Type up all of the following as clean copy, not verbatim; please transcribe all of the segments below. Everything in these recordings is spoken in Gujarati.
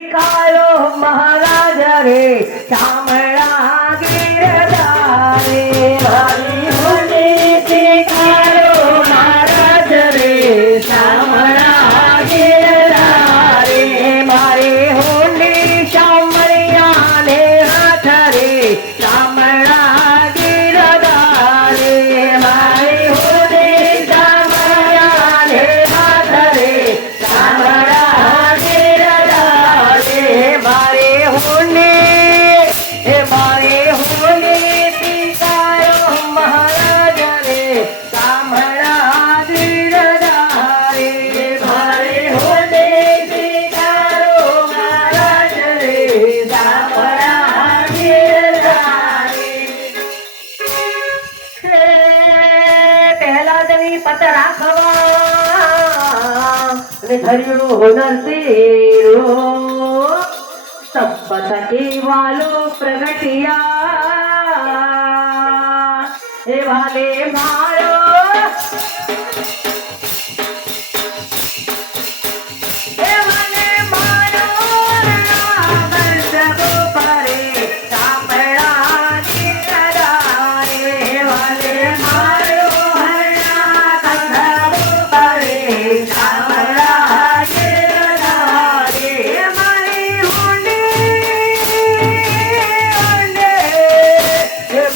કાળો મહારાજ રે શામળા ગીરધારે મારી હોને તે કાળો મહારાજ રે શામળા ગીરધારે મારી હોને શામળિયા ને હાથ રે શામળા ગીરધારે મારી હોને શામળિયા ને હાથ રે શામળા મારે હોને પિતારો મહારાજ રે શામળા ગીરધારે મારે હોને પિતારો મહારાજ રે શામળા ગીરધારે પહેલા દની પત રાખવા ધર્યું હોનર તેરો સંપત કેવાલો પ્રગટિયા એ વાલે મારો એ વાલે મારો બંધો પરે શામળા ગીરધારે વાલે મારો હરણા બંધો પરે શામળા ગીરધારે મારી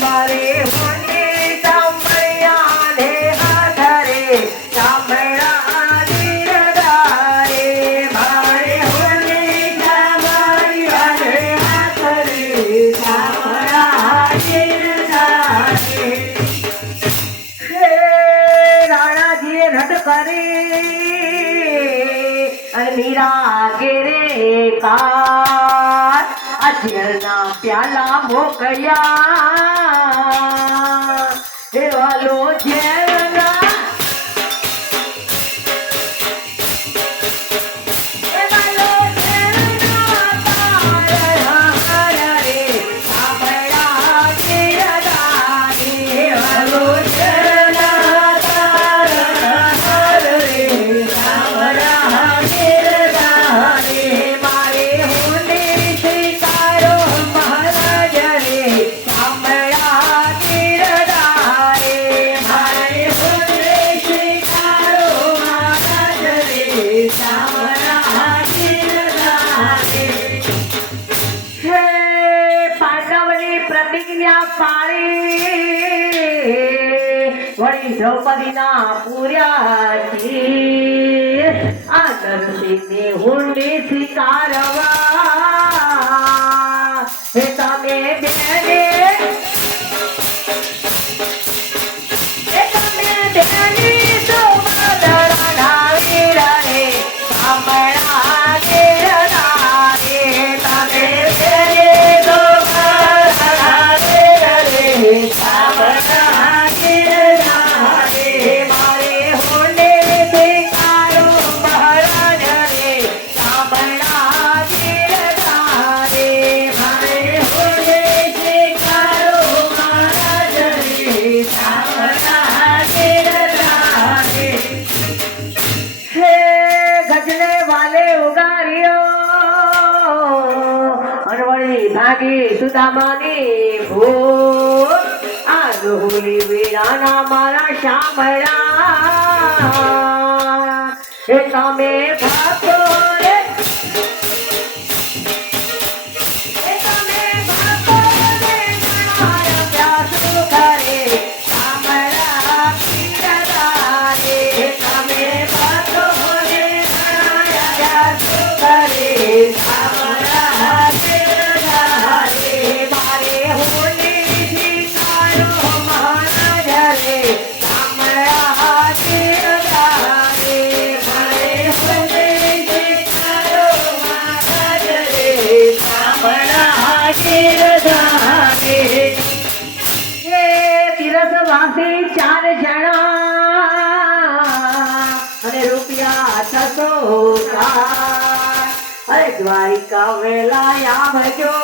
મારે હોને શામળિયા ને હાથ રે શામળા ગીરધારે મારે હોને શામળિયા ને હાથ રે શામળા ગીરધારે રાણાજીએ રદ કરી અને મીરા ઘેરે કાર અજરના પ્યાલા મોકયા વાલો જેલના વાલો જેલના તાર રે શામળા ગીરધારે વાલો જેલના તાર રે શામળા ગીરધારે મારે હોને શિકારો મહારાજ રે શામળા ગીરધારે મારે હોને શિકારો મહારાજ રે શામળા ગીરધારે હે પાંડવની પ્રતિજ્ઞા પાળી વળી દ્રૌપદીના પૂર્યા છે આ નરસિંહને હુંડી સ્વીકારવા હે તમે બેને શામળા ગીરધારે તમે શામળા ગીરધારે મારે હોને શિકારો મહારાજ રે શામળા ગીરધારે મારે હોને શિકારો મહારાજ રે શામળા ગીરધારે હે ગજને વાલે ઉગાર્યો અનવળી ભાગી સુદામાની ભૂ આ દોહલી વીરાના મારા શામળા હે તમે ભાગો રે તમે ભાગો રે મારા પ્યાસો કરે શામળા ગીરધારે તમે ભાગો રે મારા પ્યાસો કરે શામળા ગીરધારે મારે હોને શિકારો મહારાજ રે શામળા ગીરધારે મારે હોને શિકારો મહારાજ રે શામળા ગીરધારે હે તીરથવાસી 4 જણા અને રૂપિયા 600 અરે દ્વારિકા વેલા આવજો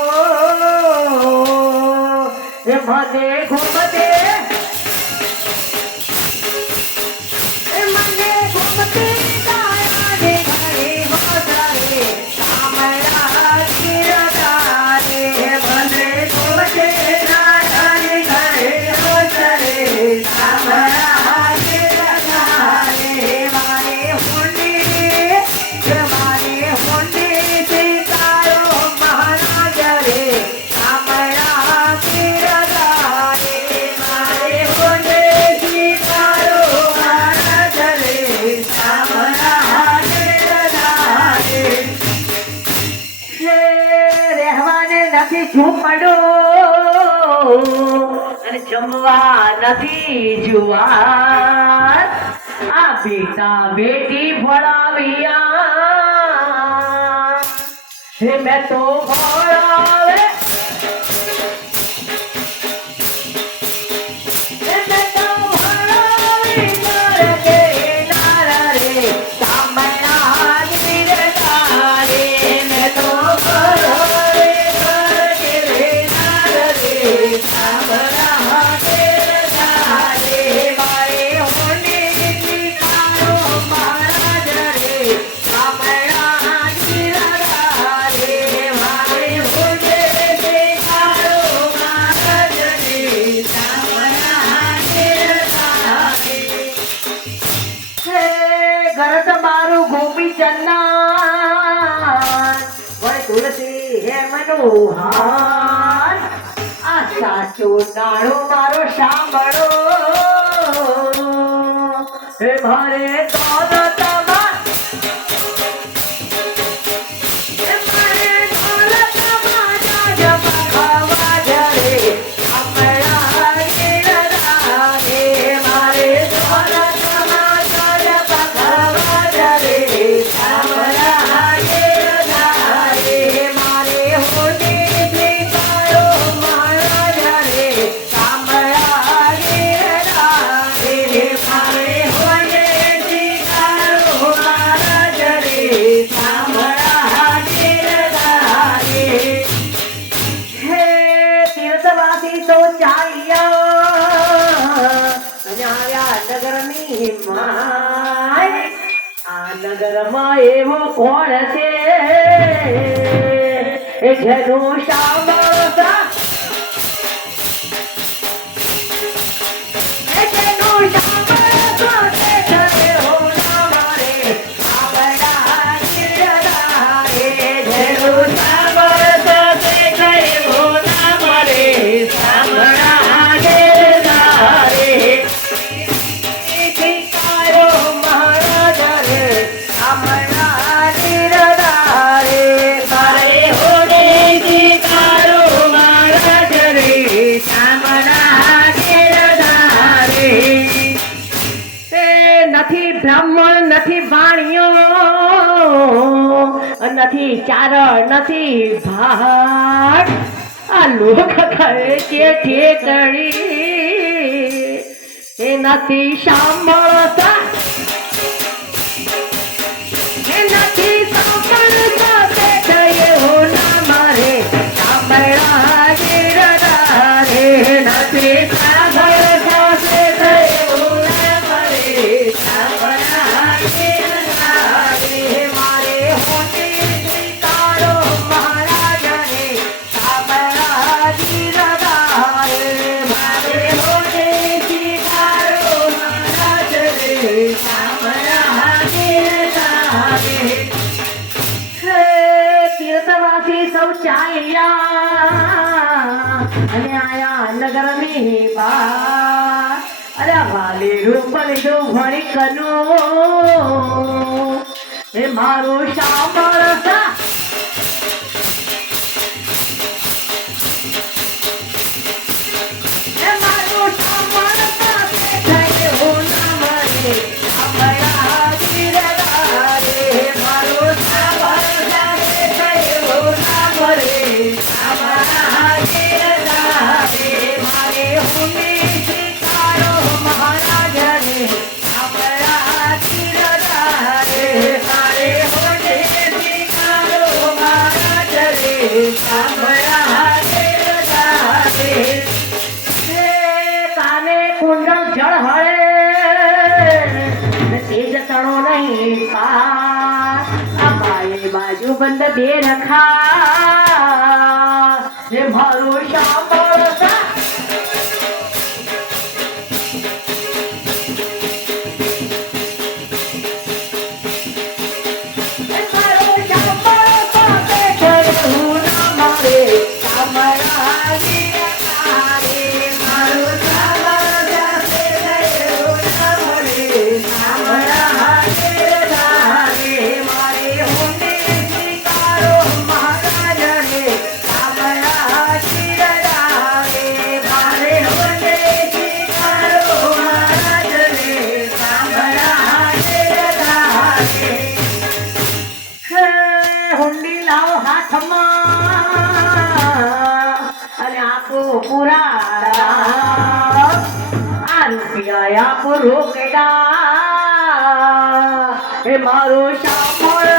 મને ઘૂમતે મને ઘૂમતે કાયા દે ઘરે હોત રે શામળા હે રહેવાને નથી ઝૂંપડું અને જમવા નથી જુવાર આ બેટા બેટી ભણાવ્યા હે મેં તો ભણાવે હે મેં તો ભણાવી તારે કે નારા રે સામણા નીરતા રે મેં તો ભણાવી તારે કે નારા રે સામણા નીરતા રે મારે હોની કારો મહારાજ રે સામણા નીરતા રે મારે હોની કારો મહારાજ રે સામણા નીરતા રે હે ઘર તમારું ગોપીચંદન વય તુલસી હે મનોહર આ સાચો નાણો મારો સાંભળો હે મારે દોલતમાં હે મારે દોલતમાં જાજ બખાવા જરે આપણા ગીરધા રે મારે દોલતમાં જાજ બખાવા જરે આપણા ગીરધા રે મારે હોની દીકારો મહારાજ રે આપણા ગીરધા રે મારે હોની દીકારો મહારાજ રે આપણા ગીરધા રે હે તીર્થવાસી તો ચાલ્યા અને આવ્યા નગરની માય આ નગરમાં એવો કોણ છે એ જેનું સાંભળતા એ જેનું સાંભળતા તે કરે હો ના રે આપણા ગીરધા રે જેનું સાંભળતા તે કરે હો ના રે આપણા ગીરધા રે દીકારો મહારાજ રે આપણા ગીરધા રે મારે હોને દીકારો મહારાજ રે આપણા ગીરધા રે તે નથી બ્રાહ્મણ નથી વાણિયો નથી ચારણ નથી ભાટ આ લોક કહે છે ઠેકડી એ નથી સાંભળતા એ નથી સાંભળતા તે થયે હો ના મારે સાંભળા ગીરધા રે નથી સાંભળતા તે થયે હો ના મારે સાંભળા ગીરધા રે મારે હોતી દીકારો મહારાજ રે સાંભળા ગીરધા રે મારે હોતી દીકારો મહારાજ રે સાંભળા ગીરધા રે હે તીર્થવાસી સૌ ચાલ્યા અને આયા નગરની બહાર અરે વાલી રૂપ લીધું ભણી કનું એ મારું સાંભળતા એ મારું સાંભળતા તે થયે હો ના મારે આપણા ગીરધા રે મારું સાંભળતા તે થયે હો ના મારે આપણા ગીરધા રે મારે હોની દીકારો મહારાજ રે આપણા ગીરધા રે મારે હોની દીકારો મહારાજ રે આપણા ગીરધા રે હે કાને કુંડળ જળ હળે તેજ તણો નહીં પાર આ બાએ બાજુ બંધ બે રખા હે મારું સાંભળતા હે મારું સાંભળતા તે કરે હું ના મારે સાંભળા ગીરધા રે મારું સાંભળતા તે કરે હું ના મારે સાંભળા ગીરધા રે મારે હોની દીકારો મહારાજ હાથમાં અને આપો પુરાણા આ રૂપિયા આપો રોકડા એ મારો શામળ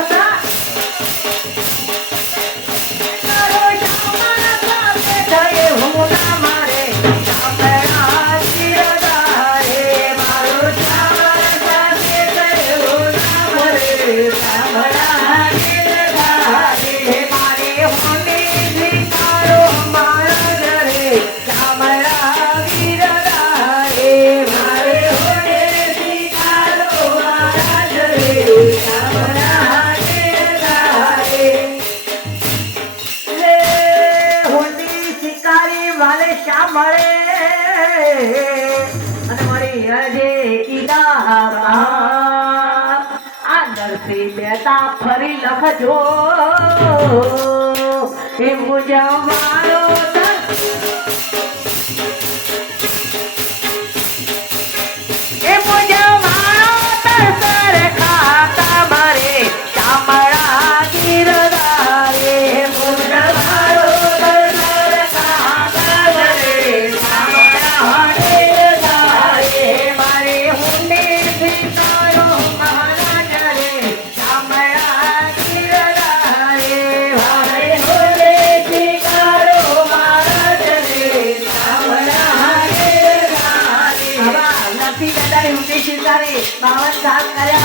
મળે અને મારી હરજે કીધા આ નરસિંહ મહેતા ફરી લખજો એ મુજબ મારો એ મુજબ મારો તર ખાતા મારે ચામડા ગીરધારે મુજબ મારો બાવન સાલ કર્યા